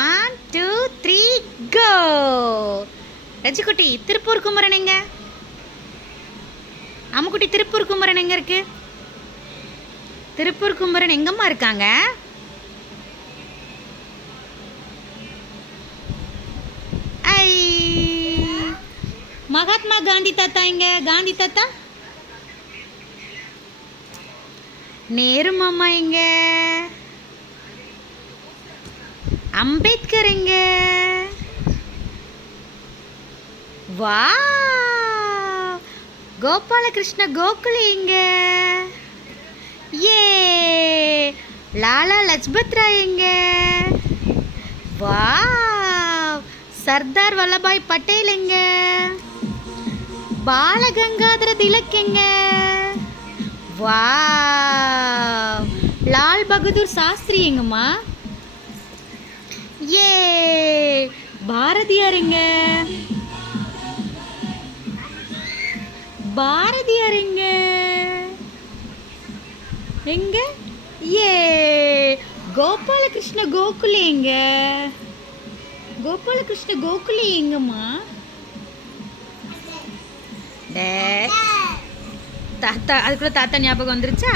1 2 3 கோ. ரஜிக்குட்டி, திருப்பூர் குமரன் எங்க? அம்முக்குட்டி, திருப்பூர் குமரன் எங்க இருக்கு? திருப்பூர் குமரன் எங்கம்மா இருக்காங்க? ஐ, மகாத்மா காந்தி தாத்தா எங்க? காந்தி தாத்தா. நேரு மாமா எங்க? அம்பேத்கர் எங்க? வா, கோபாலகிருஷ்ண கோகுலே எங்க? ஏ, லாலா லஜ்பத் ராய் எங்க? வா, சர்தார் வல்லபாய் பட்டேல் எங்க? பாலகங்காதர திலக் எங்க? வா, லால் பகதூர் சாஸ்திரி எங்கம்மா? ஏ, பாரதியார் எங்க? பாரதியார் எங்க? எங்க? ஏ, கோபாலகிருஷ்ண கோகுலே எங்க? கோபாலகிருஷ்ண கோகுலே எங்கம்மா? தாத்தா, அதுக்குள்ள தாத்தா ஞாபகம் வந்துருச்சா?